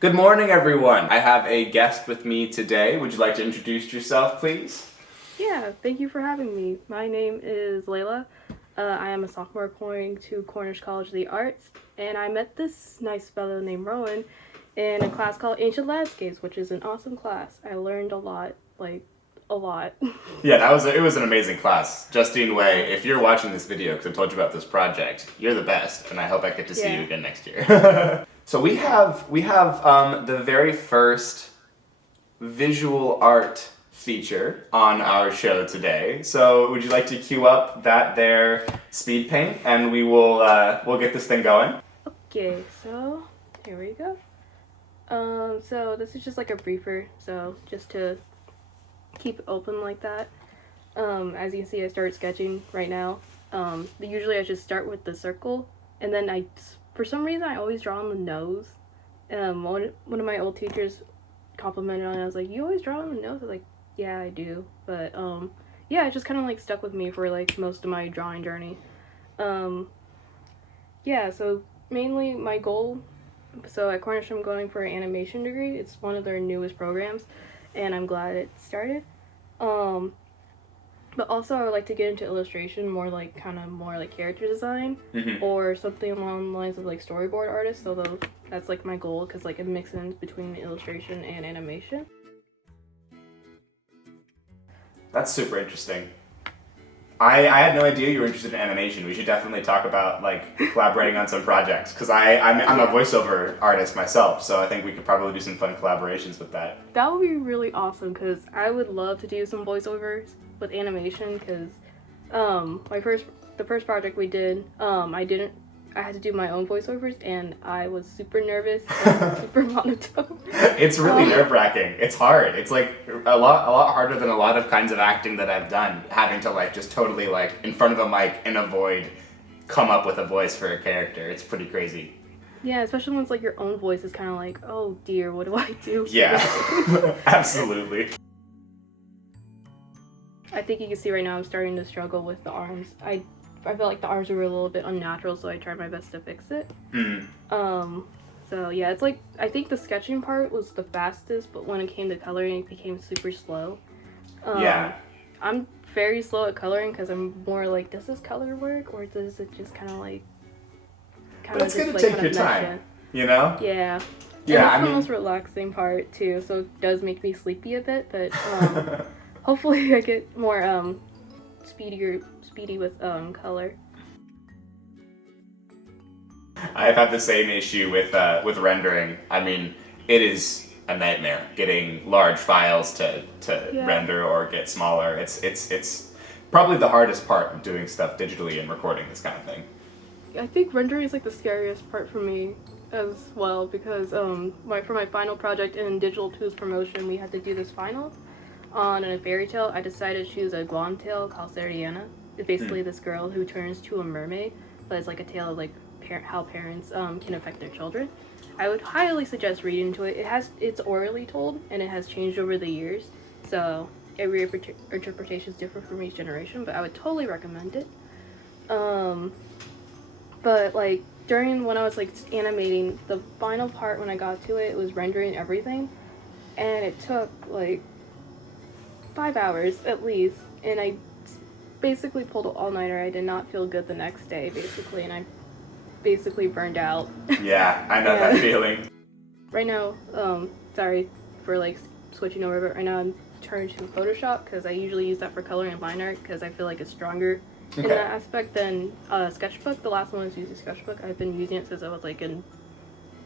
Good morning, everyone. I have a guest with me today. Would you like to introduce yourself, please? Yeah, thank you for having me. My name is Layla. I am a sophomore going to Cornish College of the Arts, and I met this nice fellow named Rowan in a class called Ancient Landscapes, which is an awesome class. I learned a lot, like, a lot. Yeah, it was an amazing class. Justine Way, if you're watching this video, because I told you about this project, you're the best, and I hope I get to see you again next year. So we have the very first visual art feature on our show today. So would you like to cue up that there speed paint, and we'll get this thing going? Okay, so here we go. So this is just like a briefer, so just to keep it open like that. As you can see, I started sketching right now. Usually I just start with the circle, and then for some reason, I always draw on the nose. One of my old teachers complimented on it. I was like, "You always draw on the nose?" I was like, "Yeah, I do." But yeah, it just kind of like stuck with me for like most of my drawing journey. Yeah, so mainly my goal. So at Cornish, I'm going for an animation degree. It's one of their newest programs, and I'm glad it started. But also I would like to get into illustration, more like character design, or something along the lines of like storyboard artist. So that's like my goal, because like it mixes between illustration and animation. That's super interesting. I had no idea you were interested in animation. We should definitely talk about like collaborating on some projects, because I'm a voiceover artist myself, so I think we could probably do some fun collaborations with that. That would be really awesome, because I would love to do some voiceovers with animation, because the first project we did, I had to do my own voiceovers, and I was super nervous and super monotone. It's really nerve-wracking. It's hard. It's like a lot harder than a lot of kinds of acting that I've done, having to like just totally like in front of a mic in a void come up with a voice for a character. It's pretty crazy. Yeah, especially when it's like your own voice is kind of like, oh dear, what do I do? Yeah, absolutely. I think you can see right now I'm starting to struggle with the arms. I felt like the arms were a little bit unnatural, so I tried my best to fix it. So yeah, it's like, I think the sketching part was the fastest, but when it came to coloring, it became super slow. Yeah. I'm very slow at coloring, because I'm more like, does this color work, or does it just kind of like... But it's gonna take your time, you know? Yeah. Yeah, and it's the most relaxing part, too, so it does make me sleepy a bit, but hopefully I get more speedy with color. I've had the same issue with rendering. I mean, it is a nightmare getting large files to render or get smaller. It's probably the hardest part of doing stuff digitally and recording this kind of thing. I think rendering is like the scariest part for me as well, because for my final project in Digital Tools Promotion, we had to do this final on a fairy tale. I decided to choose a guan tale called Seriana. It's basically this girl who turns to a mermaid, but it's like a tale of like how parents can affect their children. I would highly suggest reading into it. It's orally told, and it has changed over the years, so every interpretation is different from each generation, but I would totally recommend it. But like when I was like animating, the final part when I got to it was rendering everything, and it took like 5 hours at least, and I basically pulled an all-nighter. I did not feel good the next day, basically, and I basically burned out. Yeah, I know that feeling. Right now, sorry for like switching over, but right now I'm turned to Photoshop, because I usually use that for coloring and line art, because I feel like it's stronger in that aspect than Sketchbook. The last one was using Sketchbook. I've been using it since I was like in,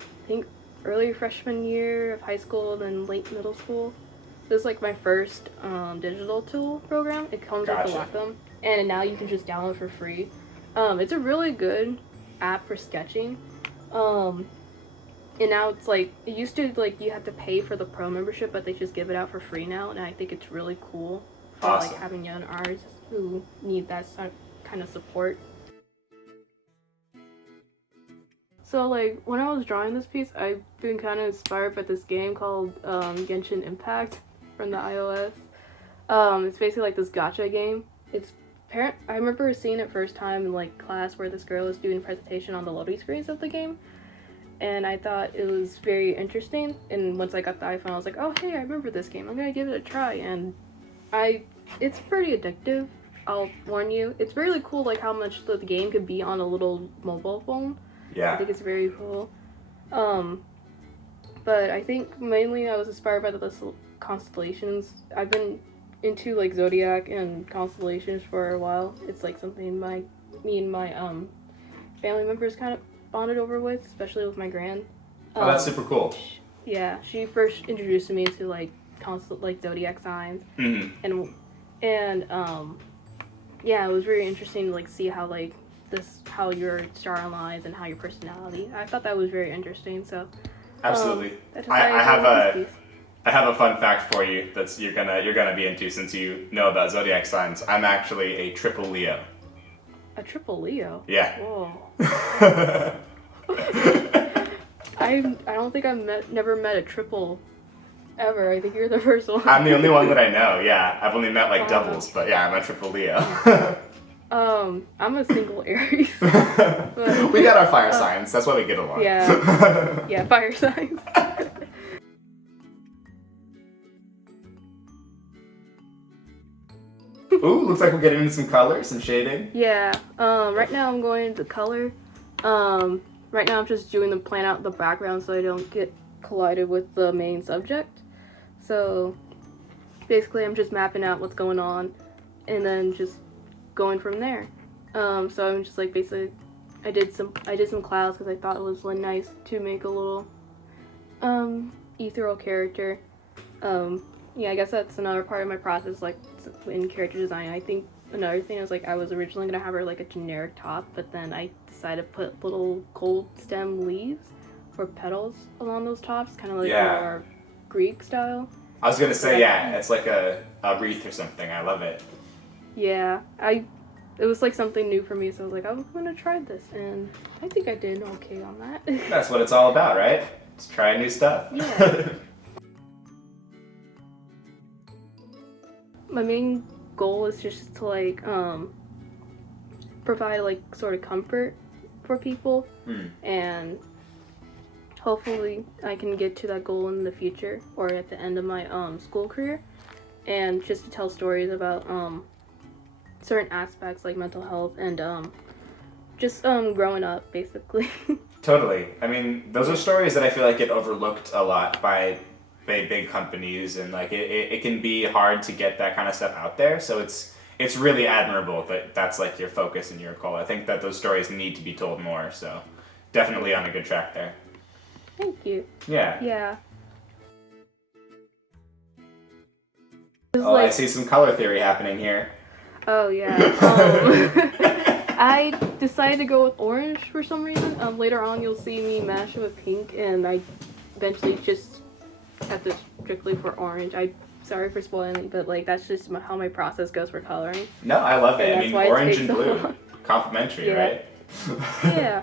I think, early freshman year of high school, then late middle school. This is like my first digital tool program. It comes with the Wacom, and now you can just download for free. It's a really good app for sketching. And now it's like, it used to like you have to pay for the pro membership, but they just give it out for free now, and I think it's really cool for like having young artists who need that kind of support. So like when I was drawing this piece, I've been kind of inspired by this game called Genshin Impact from the iOS. It's basically like this gacha game. I remember seeing it first time in like class, where this girl was doing a presentation on the loading screens of the game, and I thought it was very interesting. And once I got the iPhone, I was like, oh hey, I remember this game. I'm gonna give it a try. And it's pretty addictive. I'll warn you. It's really cool, like how much the game could be on a little mobile phone. Yeah. I think it's very cool. But I think mainly I was inspired by the constellations. I've been into like zodiac and constellations for a while. It's like something me and my family members kind of bonded over with, especially with my gran. Oh, that's super cool. Yeah, she first introduced me to like zodiac signs, Mm-hmm. and yeah, it was very interesting to like see how like how your star aligns and how your personality. I thought that was very interesting. So Absolutely. I have a fun fact for you that's you're gonna be into since you know about zodiac signs. I'm actually a triple Leo. A triple Leo? Yeah. Whoa. I don't think never met a triple ever. I think you're the first one. I'm the only one that I know, yeah. I've only met like doubles, but yeah, I'm a triple Leo. I'm a single Aries. We got our fire signs, that's why we get along. Yeah. Yeah, fire signs. Ooh, looks like we're getting into some color, some shading. Yeah. Right now I'm going into color. Right now I'm just doing the plan out the background so I don't get collided with the main subject. So basically I'm just mapping out what's going on and then just going from there. So I'm just like basically I did some clouds because I thought it was really nice to make a little ethereal character. Yeah, I guess that's another part of my process, like in character design. I think another thing is like I was originally gonna have her like a generic top, but then I decided to put little cold stem leaves or petals along those tops, kind of like more Greek style. I was gonna say, yeah, it's like a wreath or something. I love it. Yeah, it was like something new for me, so I was like, I'm gonna try this, and I think I did okay on that. That's what it's all about, right? Just try new stuff. Yeah. My main goal is just to like provide like sort of comfort for people, and hopefully I can get to that goal in the future or at the end of my school career, and just to tell stories about certain aspects like mental health and just growing up basically. Totally. I mean, those are stories that I feel like get overlooked a lot by big companies, and like it can be hard to get that kind of stuff out there. So it's really admirable that that's like your focus and your goal. I think that those stories need to be told more. So definitely on a good track there. Thank you. Yeah. Yeah. Oh, I see some color theory happening here. Oh yeah. I decided to go with orange for some reason. Later on you'll see me mash it with pink, and I eventually just have to strictly for orange. I'm sorry for spoiling, but like that's just how my process goes for coloring. No, I love it. I mean, orange and blue, so complementary, yeah. right? Yeah.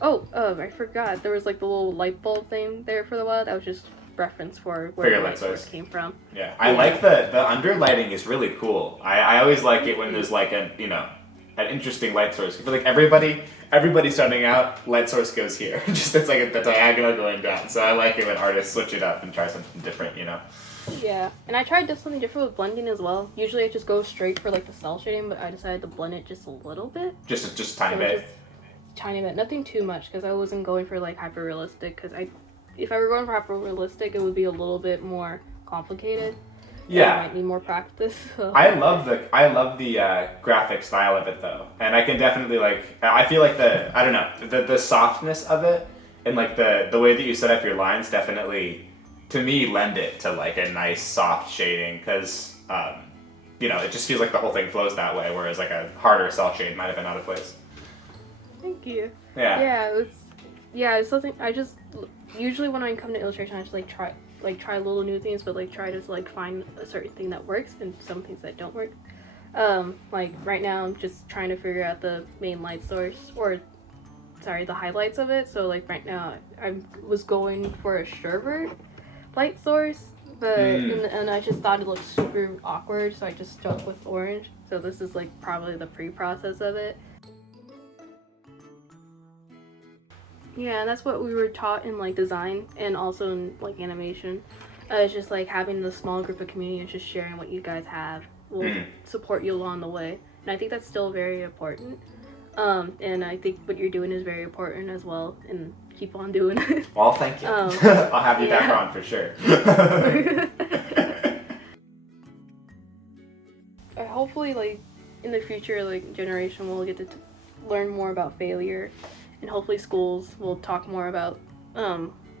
Oh, I forgot. There was like the little light bulb thing there for the while. That was just reference for where the light source came from. Yeah, I like the underlighting is really cool. I always like it when there's like an interesting light source. I feel like everybody starting out, light source goes here. Just it's like the diagonal going down. So I like it when artists switch it up and try something different, Yeah, and I tried something different with blending as well. Usually I just go straight for like the cell shading, but I decided to blend it just a little bit. Just a tiny bit. Tiny bit, nothing too much, because I wasn't going for like hyper realistic. Because if I were going for hyper realistic, it would be a little bit more complicated. Yeah, I might need more practice. So. I love the graphic style of it though, and I can definitely I feel like the softness of it and like the way that you set up your lines definitely to me lend it to like a nice soft shading, because it just feels like the whole thing flows that way, whereas like a harder cell shade might have been out of place. Thank you. Yeah. Yeah, it's something I just usually when I come to illustration I just try little new things, but like try to like find a certain thing that works and some things that don't work. Like right now I'm just trying to figure out the main light source, the highlights of it. So like right now I was going for a sherbet light source, but and I just thought it looked super awkward, so I just stuck with orange. So this is like probably the pre-process of it. Yeah, that's what we were taught in like design and also in like animation. It's just like having the small group of community and just sharing what you guys have will support you along the way. And I think that's still very important. And I think what you're doing is very important as well. And keep on doing it. Well, thank you. I'll have you back on for sure. Hopefully, like in the future, like generation will get to learn more about failure, and hopefully schools will talk more about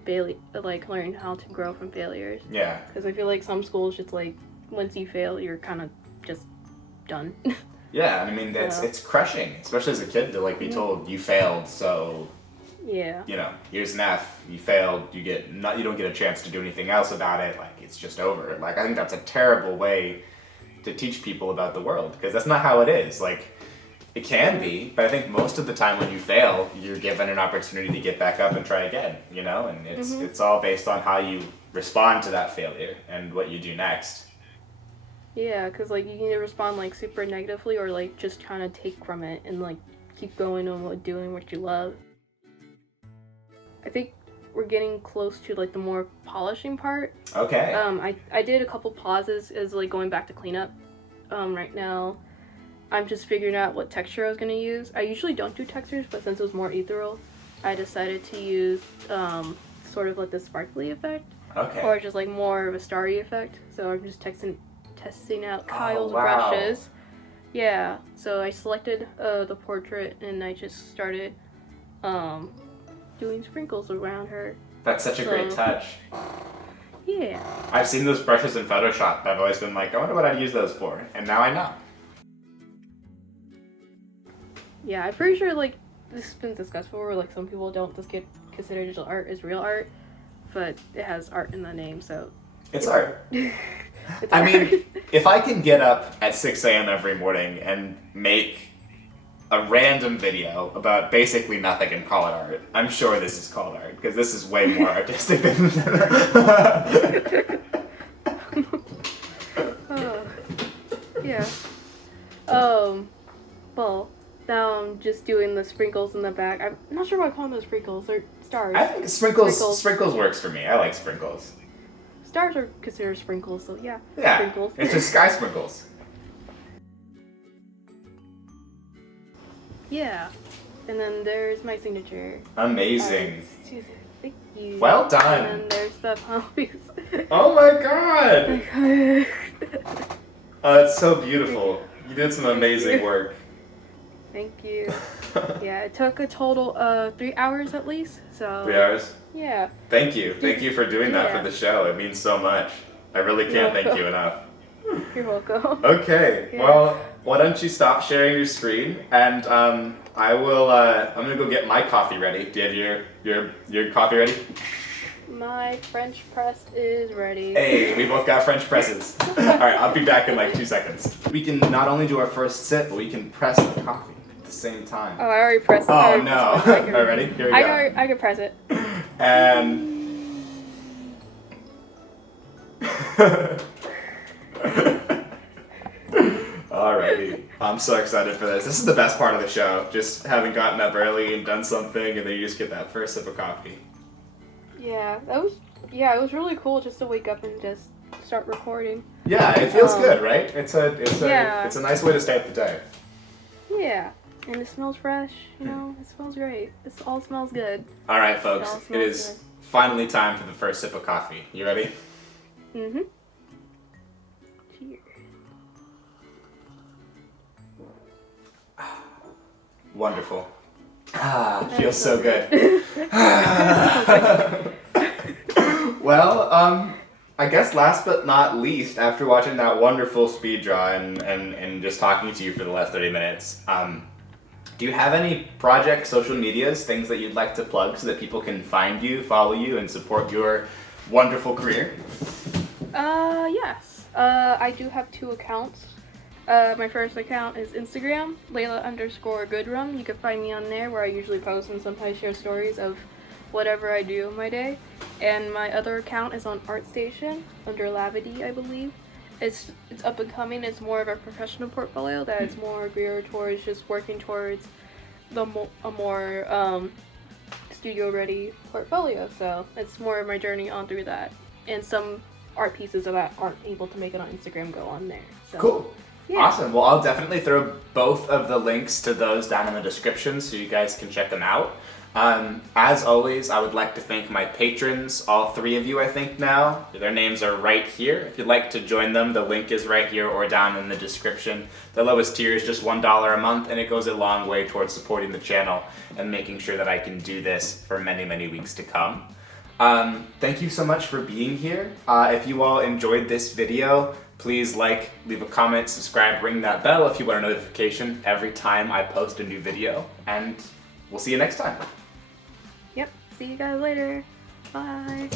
failure, like learning how to grow from failures. Yeah. Because I feel like some schools just like once you fail, you're kind of just done. Yeah, I mean it's crushing, especially as a kid to like be told you failed, so yeah. You know, here's an F. You failed. You don't get a chance to do anything else about it. Like it's just over. Like I think that's a terrible way to teach people about the world because that's not how it is. Like it can be, but I think most of the time when you fail, you're given an opportunity to get back up and try again. You know, and it's all based on how you respond to that failure and what you do next. Yeah, because like you can either respond like super negatively or like just kind of take from it and like keep going on doing what you love. I think we're getting close to like the more polishing part. Okay. I did a couple pauses as like going back to cleanup. Right now, I'm just figuring out what texture I was gonna use. I usually don't do textures, but since it was more ethereal, I decided to use sort of like the sparkly effect. Okay. Or just like more of a starry effect. So I'm just testing out Kyle's brushes. Yeah. So I selected the portrait and I just started doing sprinkles around her. That's such a great touch. Yeah. I've seen those brushes in Photoshop. I've always been like, I wonder what I'd use those for, and now I know. Yeah, I'm pretty sure like this has been discussed before. Like some people don't just consider digital art as real art, but it has art in the name, so it's art. It's I art. mean, if I can get up at 6 a.m. every morning and make a random video about basically nothing and call it art, I'm sure this is called art, because this is way more artistic than... Yeah. Well, now I'm just doing the sprinkles in the back. I'm not sure what I call them, those sprinkles. Or stars. I think sprinkles works for me. I like sprinkles. Stars are considered sprinkles, so yeah. Yeah, sprinkles. It's just sky sprinkles. Yeah. And then there's my signature. Amazing. Thank you. Well done. And then there's the puppies. Oh my god! Oh, it's so beautiful. You did some amazing work. Thank you. Yeah, it took a total of 3 hours at least. So 3 hours? Yeah. Thank you. Thank you for doing that for the show. It means so much. I really can't thank you enough. You're welcome. Okay. Yeah. Well, why don't you stop sharing your screen and I will I'm gonna go get my coffee ready. Do you have your coffee ready? My French press is ready. Hey, we both got French presses. Alright, I'll be back in like 2 seconds. We can not only do our first sip, but we can press the coffee at the same time. Oh, I already pressed it. Oh no. Alright, ready? Here we go. I can press it. And alrighty. I'm so excited for this. This is the best part of the show. Just having gotten up early and done something and then you just get that first sip of coffee. Yeah, it was really cool just to wake up and just start recording. Yeah, it feels good, right? It's a nice way to start the day. Yeah. And it smells fresh, you know, it smells great. It all smells good. Alright folks, it is finally time for the first sip of coffee. You ready? Mm-hmm. Cheers. Wonderful. Feels so good. Well, I guess last but not least, after watching that wonderful speed draw and just talking to you for the last 30 minutes, do you have any projects, social medias, things that you'd like to plug so that people can find you, follow you, and support your wonderful career? Yes. I do have 2 accounts. My first account is Instagram, Laylah_Goodrum. You can find me on there where I usually post and sometimes share stories of whatever I do in my day. And my other account is on ArtStation under Lavity, I believe. It's up and coming. It's more of a professional portfolio that is more geared towards just working towards a more studio ready portfolio. So it's more of my journey on through that, and some art pieces that aren't able to make it on Instagram go on there. So, Cool. yeah. Awesome. Well, I'll definitely throw both of the links to those down in the description so you guys can check them out. As always, I would like to thank my patrons, all 3 of you I think now. Their names are right here. If you'd like to join them, the link is right here or down in the description. The lowest tier is just $1 a month, and it goes a long way towards supporting the channel and making sure that I can do this for many, many weeks to come. Thank you so much for being here. If you all enjoyed this video, please like, leave a comment, subscribe, ring that bell if you want a notification every time I post a new video, and we'll see you next time. Yep. See you guys later. Bye.